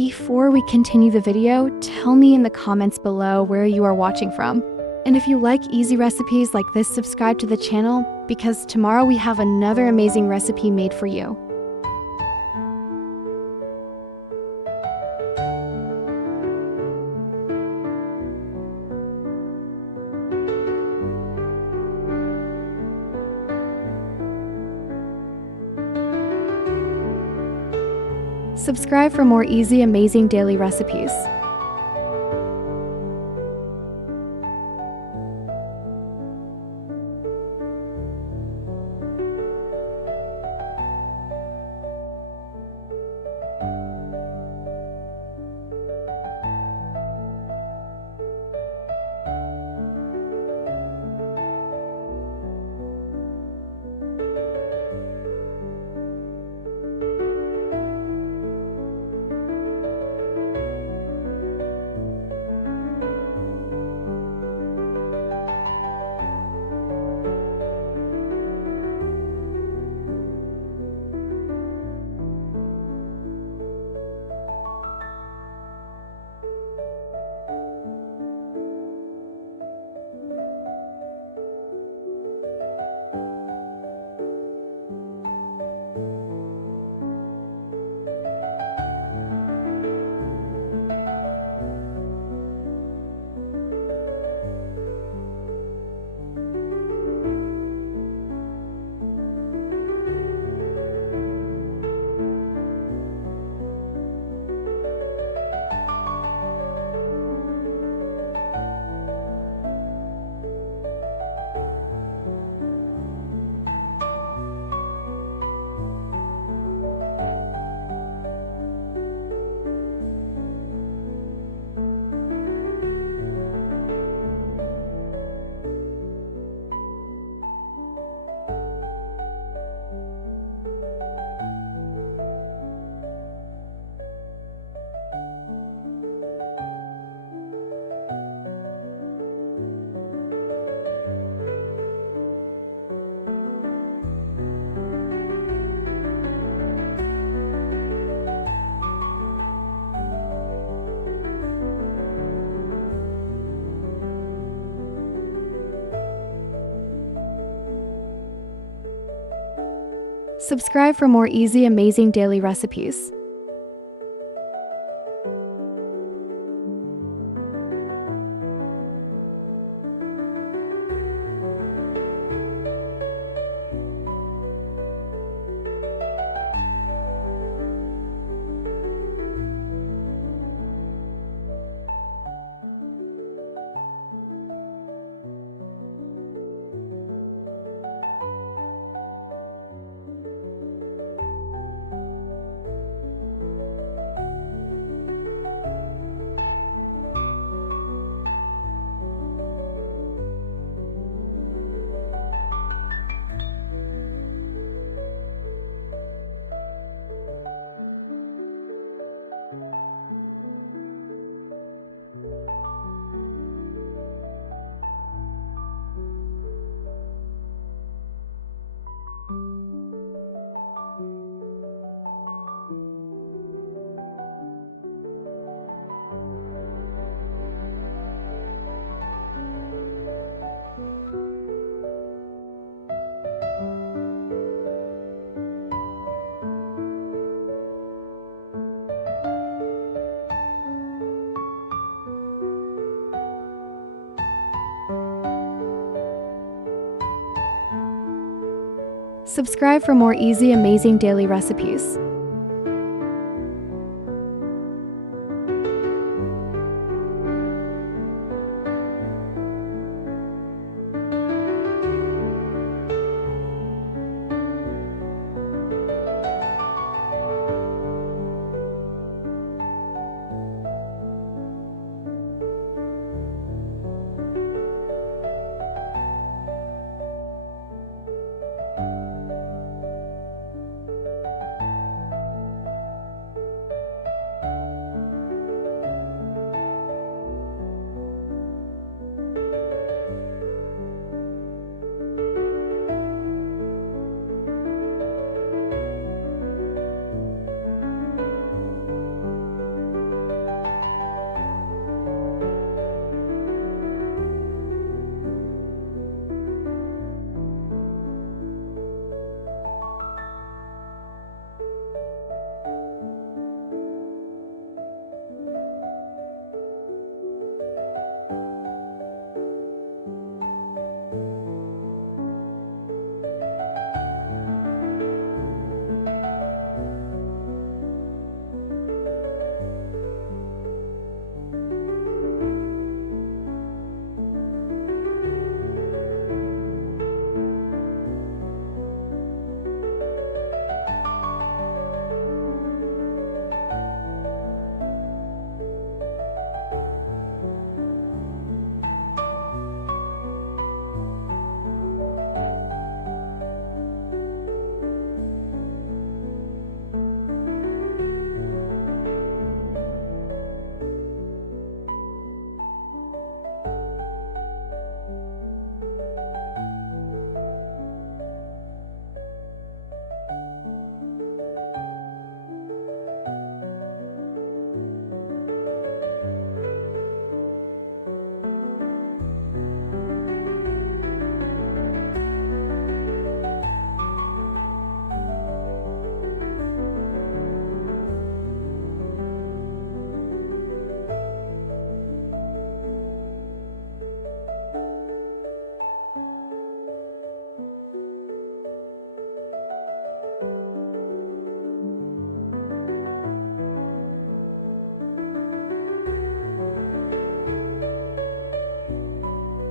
Before we continue the video, tell me in the comments below where you are watching from. And if you like easy recipes like this, subscribe to the channel because tomorrow we have another amazing recipe made for you. Subscribe for more easy, amazing daily recipes. Subscribe for more easy, amazing daily recipes. Subscribe for more easy, amazing daily recipes.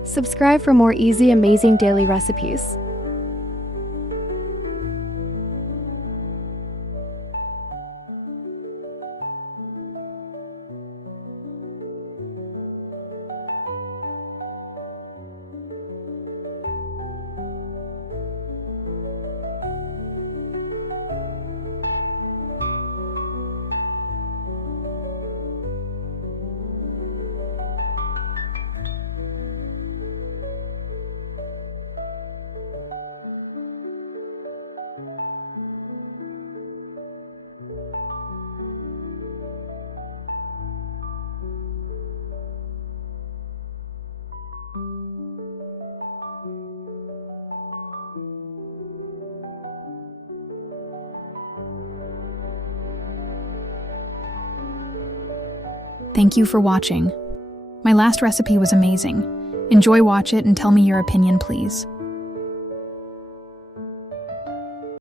Subscribe for more easy, amazing daily recipes. Thank you for watching. My last recipe was amazing. Enjoy, watch it, and tell me your opinion, please.